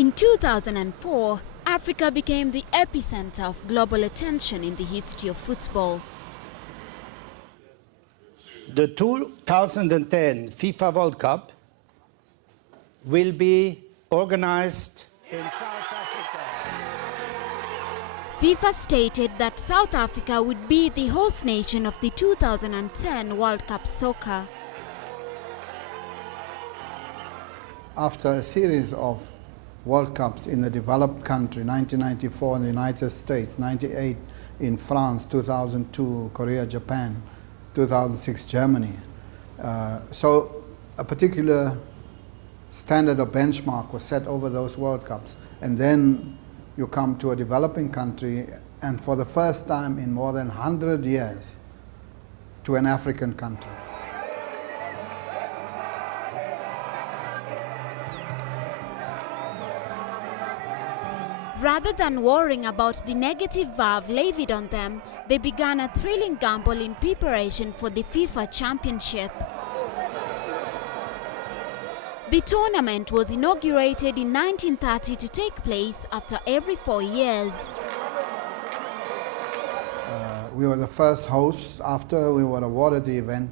In 2004, Africa became the epicenter of global attention in the history of football. The 2010 FIFA World Cup will be organized in South Africa. FIFA stated that South Africa would be the host nation of the 2010 World Cup soccer. After a series of World Cups in the developed country, 1994 in the United States, 98 in France, 2002 Korea, Japan, 2006 Germany. So a particular standard or benchmark was set over those World Cups. And then you come to a developing country, and for the first time in more than 100 years, to an African country. Rather than worrying about the negative vibe levied on them, they began a thrilling gamble in preparation for the FIFA Championship. The tournament was inaugurated in 1930 to take place after every 4 years. We were the first hosts after we were awarded the event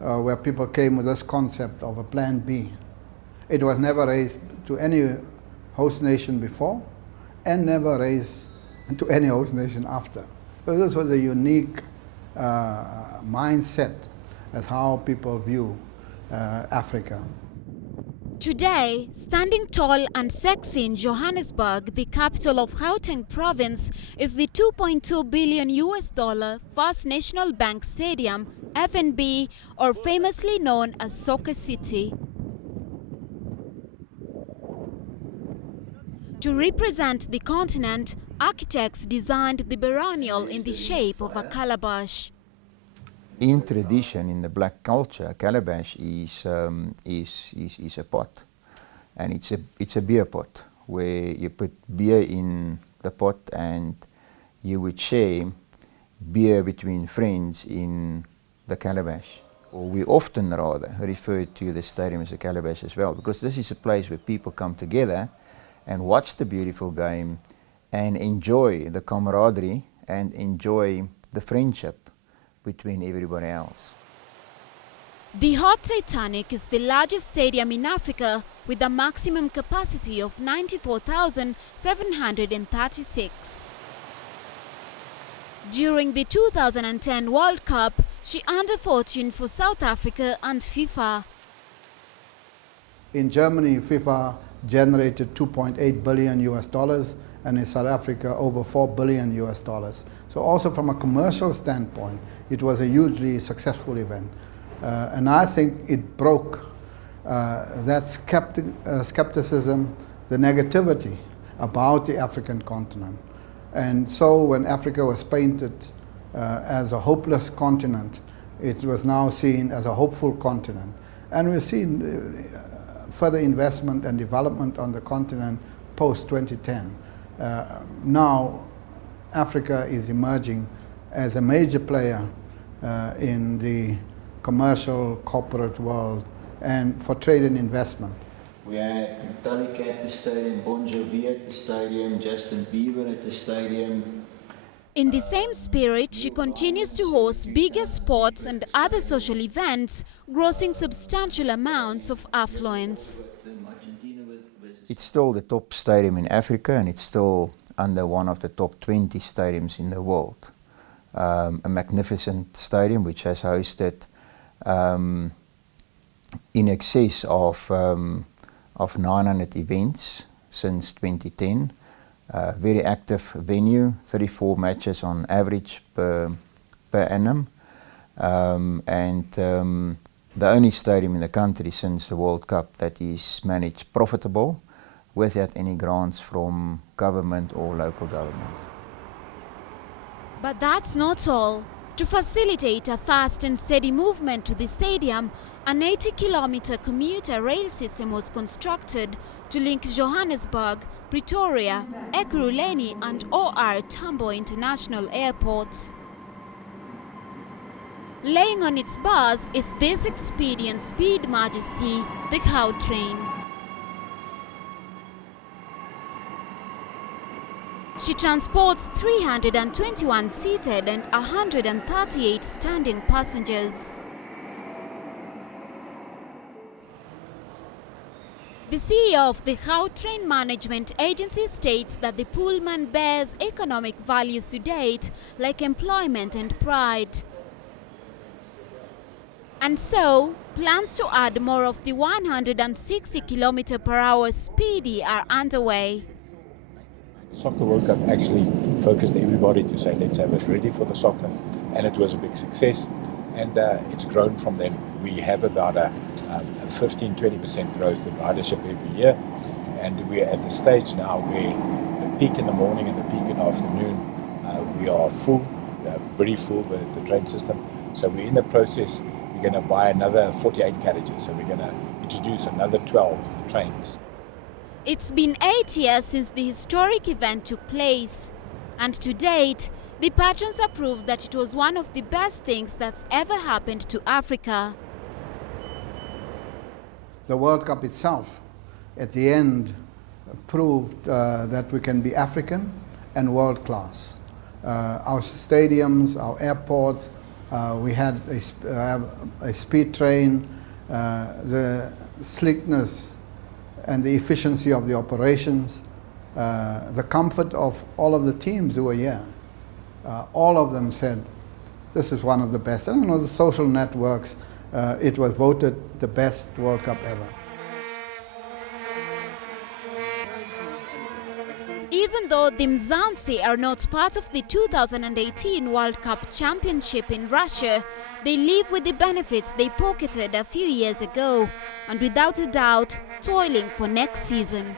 where people came with this concept of a plan B. It was never raised to any host nation before, and never raised to any host nation after. So this was a unique mindset as how people view Africa. Today, standing tall and sexy in Johannesburg, the capital of Gauteng province, is the $2.2 billion First National Bank Stadium, FNB, or famously known as Soccer City. To represent the continent, architects designed the baronial in the shape of a calabash. In tradition, in the black culture, a calabash is a pot, and it's a beer pot where you put beer in the pot and you would share beer between friends in the calabash. Or we often rather refer to the stadium as a calabash as well, because this is a place where people come together and watch the beautiful game and enjoy the camaraderie and enjoy the friendship between everybody else. The Hot Titanic is the largest stadium in Africa with a maximum capacity of 94,736. During the 2010 World Cup, she earned a fortune for South Africa and FIFA. In Germany, FIFA generated $2.8 billion, and in South Africa over $4 billion. So also from a commercial standpoint, it was a hugely successful event. And I think it broke that skepticism, the negativity about the African continent. And so when Africa was painted as a hopeless continent, it was now seen as a hopeful continent. And we've seen further investment and development on the continent post-2010. Now, Africa is emerging as a major player in the commercial corporate world and for trade and investment. We had Metallica at the stadium, Bon Jovi at the stadium, Justin Bieber at the stadium. In the same spirit, she continues to host bigger sports and other social events, grossing substantial amounts of affluence. It's still the top stadium in Africa, and it's still under one of the top 20 stadiums in the world. A magnificent stadium which has hosted in excess of 900 events since 2010. Very active venue, 34 matches on average per annum, and the only stadium in the country since the World Cup that is managed profitable without any grants from government or local government. But that's not all. To facilitate a fast and steady movement to the stadium, an 80-kilometer commuter rail system was constructed to link Johannesburg, Pretoria, Ekurhuleni and OR Tambo International Airports. Laying on its bars is this experienced speed majesty, the Gautrain. She transports 321 seated and 138 standing passengers. The CEO of the Gautrain Management Agency states that the Pullman bears economic values to date, like employment and pride. And so, plans to add more of the 160 km/h speedy are underway. Soccer World Cup actually focused everybody to say, let's have it ready for the soccer, and it was a big success, and it's grown from then. We have about a 15-20% growth in ridership every year, and we're at the stage now where the peak in the morning and the peak in the afternoon, we are full, very full with the train system. So we're in the process. We're going to buy another 48 carriages, so we're going to introduce another 12 trains. It's been 8 years since the historic event took place, and to date, the patrons have proved that it was one of the best things that's ever happened to Africa. The World Cup itself, at the end, proved that we can be African and world class. Our stadiums, our airports, we had a speed train, the slickness and the efficiency of the operations, the comfort of all of the teams who were here. All of them said, this is one of the best. And the social networks, it was voted the best World Cup ever. Even though the Mzansi are not part of the 2018 World Cup Championship in Russia, they live with the benefits they pocketed a few years ago, and without a doubt, toiling for next season.